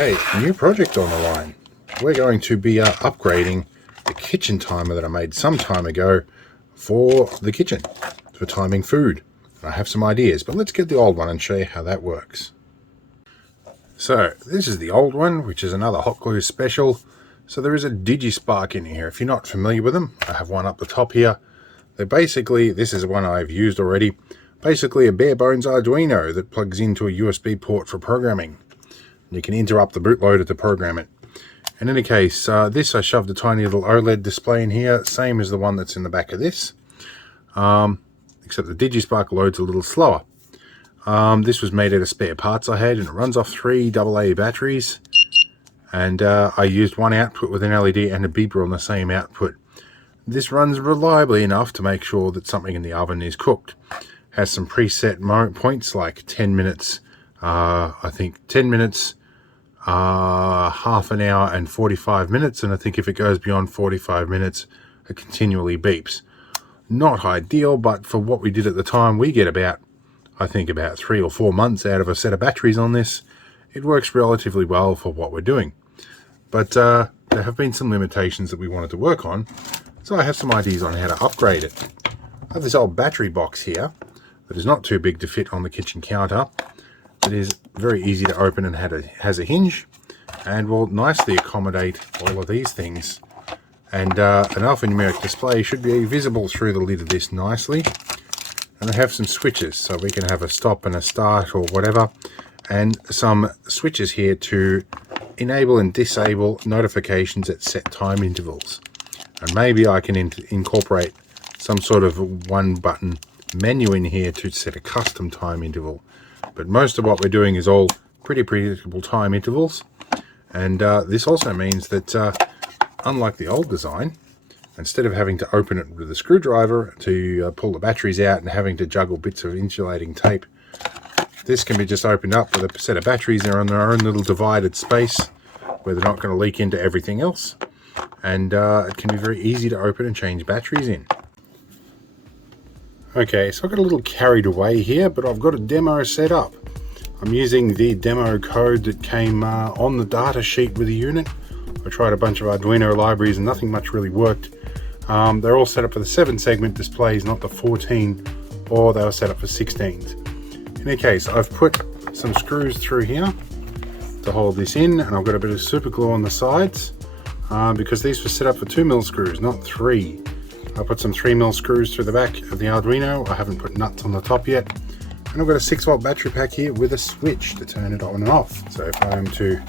Okay, new project on the line. We're going to be upgrading the kitchen timer that I made some time ago for the kitchen, for timing food. I have some ideas, but let's get the old one and show you how that works. So this is the old one, which is another hot glue special. So there is a Digispark in here. If you're not familiar with them, I have one up the top here. They're basically, this is one I've used already, basically a bare bones Arduino that plugs into a USB port for programming. You can interrupt the bootloader to program it. In any case, this I shoved a tiny little OLED display in here, same as the one that's in the back of this, except the Digispark loads a little slower. This was made out of spare parts I had, and it runs off 3 AA batteries. And I used one output with an LED and a beeper on the same output. This runs reliably enough to make sure that something in the oven is cooked. Has some preset points like 10 minutes, I think 10 minutes, half an hour and 45 minutes, and I think if it goes beyond 45 minutes it continually beeps. Not ideal, but for what we did at the time, we get about, I think about 3 or 4 months out of a set of batteries on this. It works relatively well for what we're doing, but there have been some limitations that we wanted to work on, so I have some ideas on how to upgrade it. I have this old battery box here that is not too big to fit on the kitchen counter. It is very easy to open and has a hinge, and will nicely accommodate all of these things. And an alphanumeric display should be visible through the lid of this nicely. And they have some switches, so we can have a stop and a start or whatever, and some switches here to enable and disable notifications at set time intervals. And maybe I can incorporate some sort of one button menu in here to set a custom time interval. But most of what we're doing is all pretty predictable time intervals. And this also means that unlike the old design, instead of having to open it with a screwdriver to pull the batteries out and having to juggle bits of insulating tape, this can be just opened up with a set of batteries. They're on their own little divided space where they're not going to leak into everything else. And it can be very easy to open and change batteries in. Okay, so I got a little carried away here, but I've got a demo set up. I'm using the demo code that came on the data sheet with the unit. I tried a bunch of Arduino libraries and nothing much really worked. They're all set up for the 7-segment displays, not the 14, or they were set up for 16s. In any case, I've put some screws through here to hold this in, and I've got a bit of super glue on the sides because these were set up for 2mm screws, not 3. I put some 3mm screws through the back of the Arduino. I haven't put nuts on the top yet. And I've got a 6-volt battery pack here with a switch to turn it on and off. So if I am to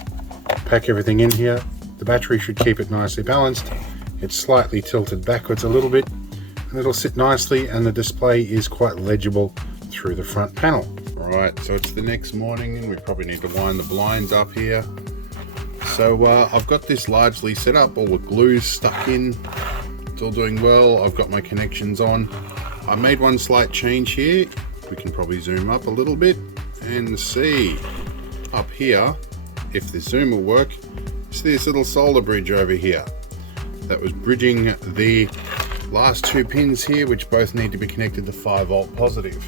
pack everything in here, the battery should keep it nicely balanced. It's slightly tilted backwards a little bit, and it'll sit nicely, and the display is quite legible through the front panel. Alright, so it's the next morning and we probably need to wind the blinds up here. So I've got this largely set up, all the glue's stuck in. All doing well. I've got my connections on. I made one slight change here. We can probably zoom up a little bit and see up here, if the zoom will work, see this little solder bridge over here that was bridging the last 2 pins here, which both need to be connected to 5-volt positive.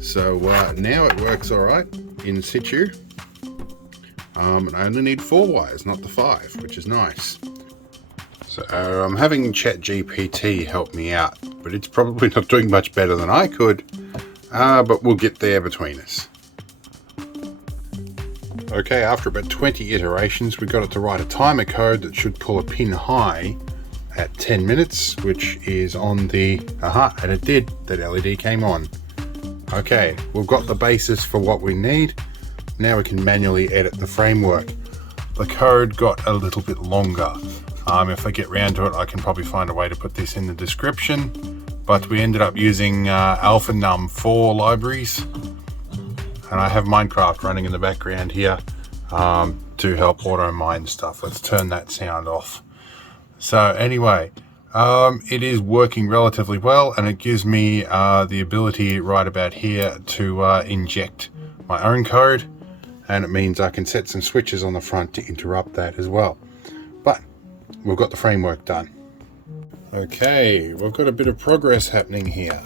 So now it works all right in situ. And I only need 4 wires, not the 5, which is nice. So I'm having ChatGPT help me out, but it's probably not doing much better than I could, but we'll get there between us. Okay, after about 20 iterations, we got it to write a timer code that should pull a pin high at 10 minutes, which is on the, and it did, that LED came on. Okay, we've got the basis for what we need. Now we can manually edit the framework. The code got a little bit longer. If I get round to it, I can probably find a way to put this in the description, but we ended up using alphanum 4 libraries, and I have Minecraft running in the background here to help auto mine stuff. Let's turn that sound off. So anyway, it is working relatively well, and it gives me the ability right about here to inject my own code, and it means I can set some switches on the front to interrupt that as well. But we've got the framework done. Okay, we've got a bit of progress happening here.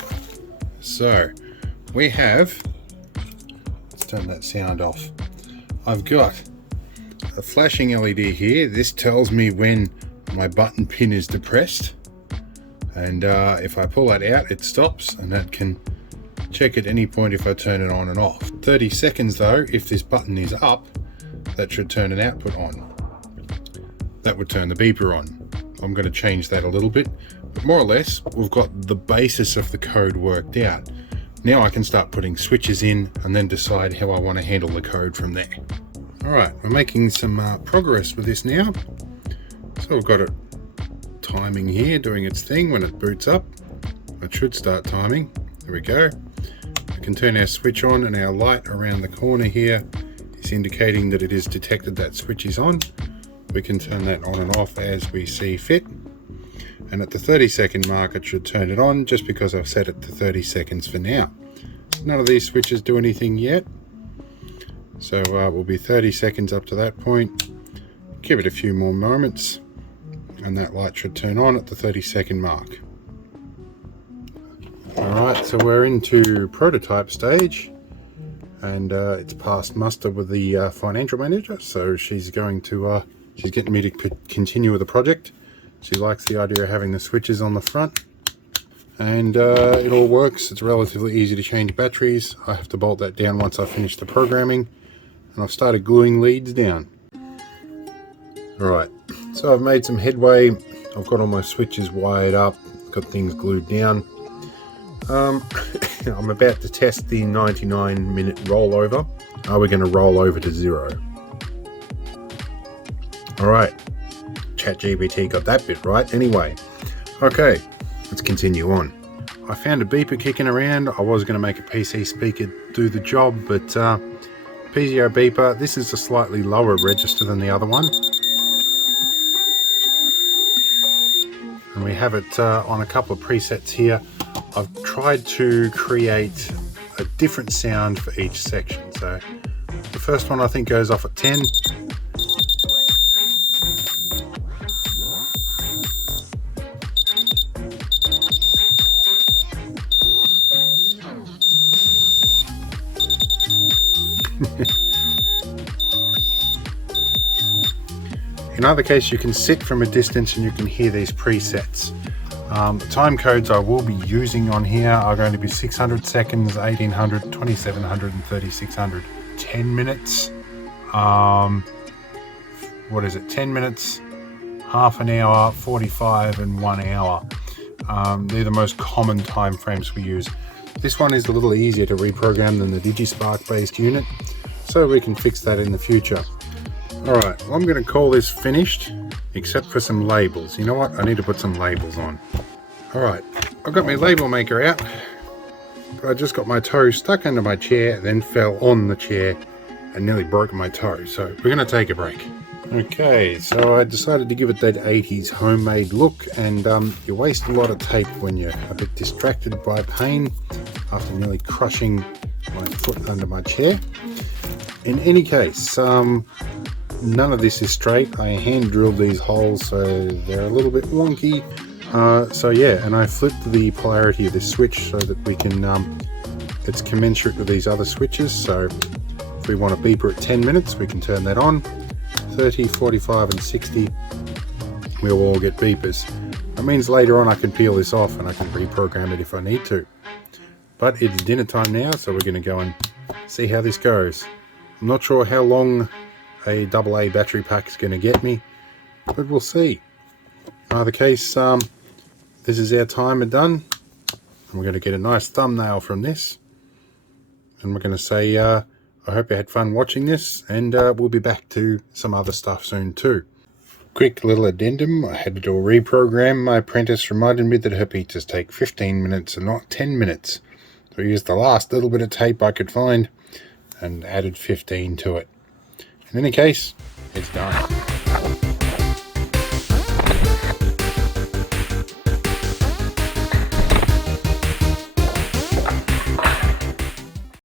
So we have, let's turn that sound off. I've got a flashing LED here. This tells me when my button pin is depressed, and if I pull that out it stops, and that can check at any point if I turn it on and off. 30 seconds though, if this button is up, that should turn an output on. That would turn the beeper on. I'm going to change that a little bit, but more or less we've got the basis of the code worked out. Now I can start putting switches in and then decide how I want to handle the code from there. Alright, we're making some progress with this now. So we've got it timing here, doing its thing. When it boots up, it should start timing. There we go. We can turn our switch on, and our light around the corner here is indicating that it is detected that switch is on. We can turn that on and off as we see fit. And at the 30-second mark it should turn it on, just because I've set it to 30 seconds for now. None of these switches do anything yet. So we'll be 30 seconds up to that point. Give it a few more moments and that light should turn on at the 30-second mark. Alright, so we're into prototype stage, and it's past muster with the financial manager, so she's going to she's getting me to continue with the project. She likes the idea of having the switches on the front, and it all works. It's relatively easy to change batteries. I have to bolt that down once I finish the programming, and I've started gluing leads down. Alright, so I've made some headway. I've got all my switches wired up, got things glued down. I'm about to test the 99-minute rollover. Are we going to roll over to 0? Alright, ChatGPT got that bit right anyway. Okay, let's continue on. I found a beeper kicking around. I was going to make a PC speaker do the job, but PZO beeper, this is a slightly lower register than the other one. And we have it on a couple of presets here. I've tried to create a different sound for each section. So the first one I think goes off at 10. In either case, you can sit from a distance and you can hear these presets. The time codes I will be using on here are going to be 600 seconds, 1800, 2700 and 3600. 10 minutes, what is it, 10 minutes, half an hour, 45 and 1 hour. They're the most common time frames we use. This one is a little easier to reprogram than the Digispark based unit, so we can fix that in the future. Alright, well, I'm going to call this finished, except for some labels. You know what? I need to put some labels on. Alright, I've got my label maker out, but I just got my toe stuck under my chair, then fell on the chair and nearly broke my toe. So we're going to take a break. Okay, so I decided to give it that 80s homemade look, and you waste a lot of tape when you're a bit distracted by pain after nearly crushing my foot under my chair. In any case, none of this is straight. I hand drilled these holes, so they're a little bit wonky. So yeah, and I flipped the polarity of this switch so that we can, it's commensurate with these other switches. So if we want a beeper at 10 minutes, we can turn that on. 30, 45 and 60, we'll all get beepers. That means later on I can peel this off and I can reprogram it if I need to. But it's dinner time now, so we're going to go and see how this goes. I'm not sure how long a AA battery pack is going to get me, but we'll see. In either case, this is our timer done, and we're going to get a nice thumbnail from this, and we're going to say I hope you had fun watching this, and we'll be back to some other stuff soon too. Quick little addendum, I had to do a reprogram. My apprentice reminded me that her pizzas take 15 minutes and not 10 minutes. So I used the last little bit of tape I could find and added 15 to it. In any case, it's done.